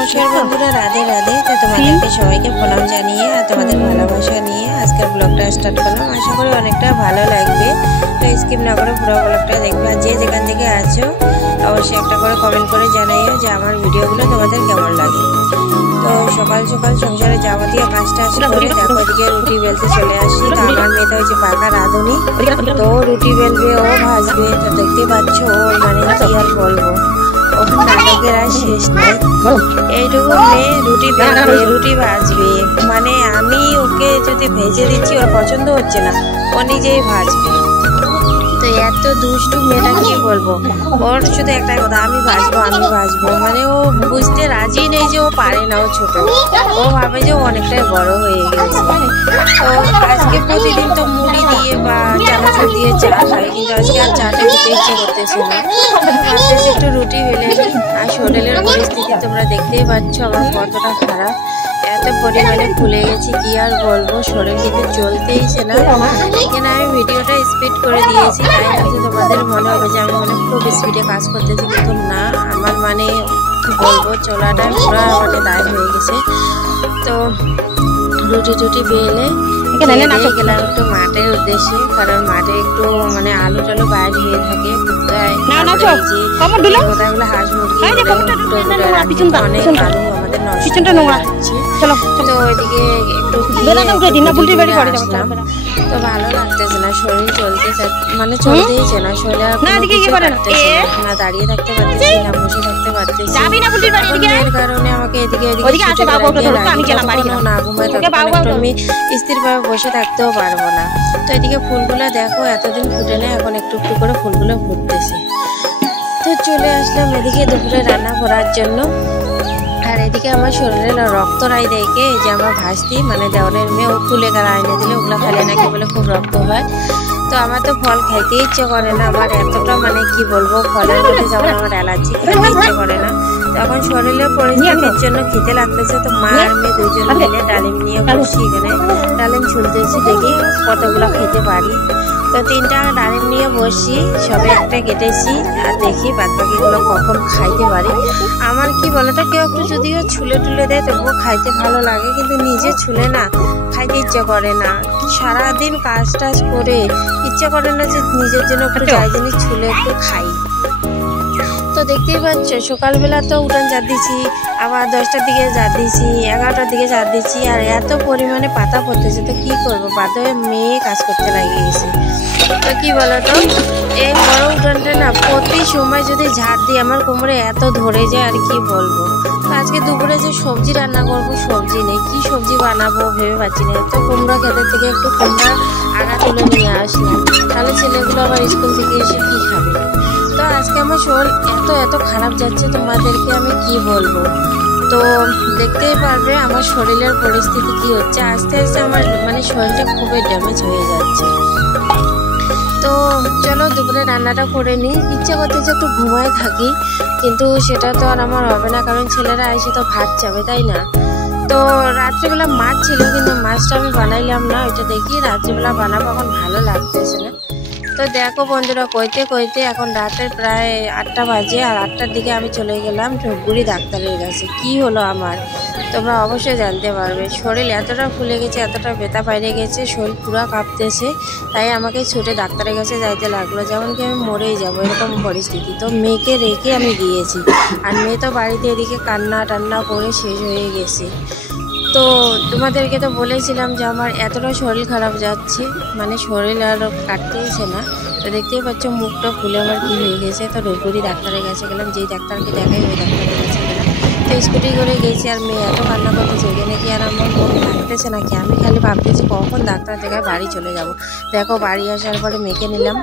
নমস্কার বন্ধুরা, রাধে রাধে। তো তোমাদেরকে সবাইকে প্রণাম জানিয়ে আর তোমাদের ভালোবাসা নিয়ে আজকের ব্লগটা স্টার্ট করলাম। আশা করি অনেকটা ভালো লাগবে। তো স্কিপ না করে পুরো ব্লগটা দেখবে। আর যে যেখান থেকে আছো অবশ্যই একটা করে কমেন্ট করে জানাইও যে আমার ভিডিওগুলো তোমাদের কেমন লাগে। তো সকাল সকাল সংসারে যাবতীয় কাজটা আসলে করে দেখো, এদিকে রুটি বেলতে চলে আসি। তো আমার মেয়েটা হচ্ছে পাকা রাঁধুনি, তো রুটি বেলবে, ও ভাজবে। তো দেখতে পাচ্ছ ওর মানে কি আর বলবো, ওখানে নাটকের আর শেষ নেই। এইটুকু মেয়ে রুটি বেলবে, রুটি ভাজবে, মানে আমি ওকে যদি ভেজে দিচ্ছি ওর পছন্দ হচ্ছে না, ও নিজেই ভাজবে। তো এত দুষ্টু মেয়েটা কি বলবো, ওর শুধু একটাই কথা, আমি ভাজবো আমি ভাজবো। মানে ও বুঝতে রাজি নেই যে ও পারে না, ও ছোট, ও ভাবে যে ও অনেকটাই বড় হয়ে গেছে। তো আজকে প্রতিদিন তো মুড়ি দিয়ে বা চানাচুর দিয়ে চা খাই, কিন্তু আজকে আর চাটা খেতে ইচ্ছে করতেছে না। ভাবতেছি একটু রুটি বেলে নিই। আর শরীরের পরিস্থিতি তোমরা দেখতেই পাচ্ছ আমার কতটা খারাপ, এত পরিমাণে ফুলে গেছি কি আর বলবো। শরীর কিন্তু চলতেইছে না। এখানে আমি ভিডিওটা স্পিড করে দিয়েছি, তাই হয়তো তোমাদের মনে হবে যে আমি মানে খুব স্পিডে কাজ করতেছি, কিন্তু না, আমার মানে কি বলবো, চলাটা পুরো মানে দায় হয়ে গেছে। তো রুটি টুটি বেলে গেলাম একটু মাঠের উদ্দেশ্যে, কারণ মাঠে একটু মানে আলু টালু বাইর হয়ে থাকে। কোথাগুলো হাঁস মুরগি অনেক আলু আমাদের নষ্ট হচ্ছে। তো ওইদিকে একটু তো ভালো লাগতেছে না, শরীর চলতেছে মানে চলতেইছে না, শরীর না দাঁড়িয়ে থাকতে পারতেছি না, বসে থাকতে পারতেছি। এর কারণে আমাকে এদিকে না ঘুমায়, তখন একটু আমি স্থিরভাবে বসে থাকতেও পারবো না। তো এদিকে ফুলগুলো দেখো এতদিন ফুটে না, এখন একটু একটু করে ফুলগুলো ফুটতেছে। তো চলে আসলাম এদিকে দুপুরে রান্না করার জন্য। আর এদিকে আমার শরীরে রক্ত রাই দেখে এই যে আমার ভাস্তি মানে দেওয়ালের মেয়ে, ও ফুলে গাড়া আইনে দিলে ওগুলো খেলে নাকি বলে খুব রক্ত হয়। তো আমার তো ফল খাইতে ইচ্ছে করে না, আমার এতটা মানে কি বলবো, ফলের মধ্যে যেমন আমার অ্যালার্জি, খেতে ইচ্ছে করে না। তখন শরীরের পরিস্থিতির জন্য খেতে লাগতেছে। তো মা আর মেয়ে দুইজন মিলে ডালিম নিয়ে বসছি, এখানে ডালিম ছুলতেছি, দেখি কতগুলো খেতে পারি। তো 3টা ডালিম নিয়ে বসি, সবে একটা কেটেছি, আর দেখি বাদ বাকিগুলো কখন খাইতে পারি। আমার কি বলতো, কেউ একটু যদিও ছুলে টুলে দেয় তবুও খাইতে ভালো লাগে, কিন্তু নিজে ছুলে না খাইতে ইচ্ছে করে না। সারাদিন কাজ টাজ করে ইচ্ছে করে না যে নিজের জন্য একটু যাই জিনিস ছুলে একটু খাই। তো দেখতেই পাচ্ছ সকালবেলা তো উঠান ঝাড় দিচ্ছি, আবার 10টার দিকে ঝাড় দিচ্ছি, 11টার দিকে ঝাড় দিচ্ছি, আর এত পরিমাণে পাতা পড়তেছে। তো কি করবো, বাধ্য হয়ে মেয়ে কাজ করতে লাগিয়ে গেছে। তো কি বলতো, এই বড় উঠানটা না প্রতি সময় যদি ঝাড় দিই আমার কোমরে এত ধরে যায়, আর কি বলবো। তো আজকে দুপুরে যে সবজি রান্না করবো, সবজি নেই, কি সবজি বানাবো ভেবে পাচ্ছি না। তো কুমড়া ক্ষেতের থেকে একটু কুমড়া আগা তুলে নিয়ে আসলাম, তাহলে ছেলেগুলো আবার স্কুল থেকে এসে কি খাবে। তো আজকে আমার শরীর এত খারাপ যাচ্ছে, তোমাদেরকে আমি কি বলবো। তো দেখতেই পারবে আমার শরীরের পরিস্থিতি কি হচ্ছে, আস্তে আস্তে আমার মানে শরীরটা খুবই ড্যামেজ হয়ে যাচ্ছে। তো চলো দুপুরে রান্নাটা করে নিই। ইচ্ছা করতেছে একটু ঘুমায় থাকি, কিন্তু সেটা তো আর আমার হবে না, কারণ ছেলেরা এসে তো ভাত যাবে, তাই না। তো রাত্রিবেলা মাছ ছিল, কিন্তু মাছটা আমি বানাইলাম না, ওইটা দেখি রাত্রিবেলা বানাবো, এখন ভালো লাগতেছে না। তো দেখো বন্ধুরা, কইতে কইতে এখন রাতের প্রায় 8টা বাজে, আর 8টার দিকে আমি চলে গেলাম ধূপগুড়ি ডাক্তারের কাছে। কি হলো আমার তোমরা অবশ্যই জানতে পারবে। শরীর এতটা ফুলে গেছে, এতটা ব্যথা বাইরে গেছে, শরীর পুরো কাঁপতেছে, তাই আমাকে ছুটে ডাক্তারের কাছে যাইতে লাগলো, যেমন কি আমি মরেই যাবো এরকম পরিস্থিতি। তো মেয়েকে রেখে আমি গিয়েছি, আর মেয়ে তো বাড়িতে এদিকে কান্না টান্না করে শেষ হয়ে গেছে। তো তোমাদেরকে তো বলেছিলাম যে আমার এতটা শরীর খারাপ যাচ্ছে, মানে শরীর আর কাটতেইছে না। তো দেখতেই পাচ্ছ মুখটা ফুলে আমার কি হয়ে গেছে। তো ধূপগুড়ি ডাক্তারের কাছে গেলাম, যেই ডাক্তারকে দেখাই ওই ডাক্তারের কাছে গেলাম। তো স্কুটি করে গেছি, আর মেয়ে এত কান্না করতেছে, এখানে কি আর আমার মন থাকতেছে নাকি। আমি খালি ভাবতেছি কখন ডাক্তার দেখায় বাড়ি চলে যাব। দেখো বাড়ি আসার পরে মেয়েকে নিলাম,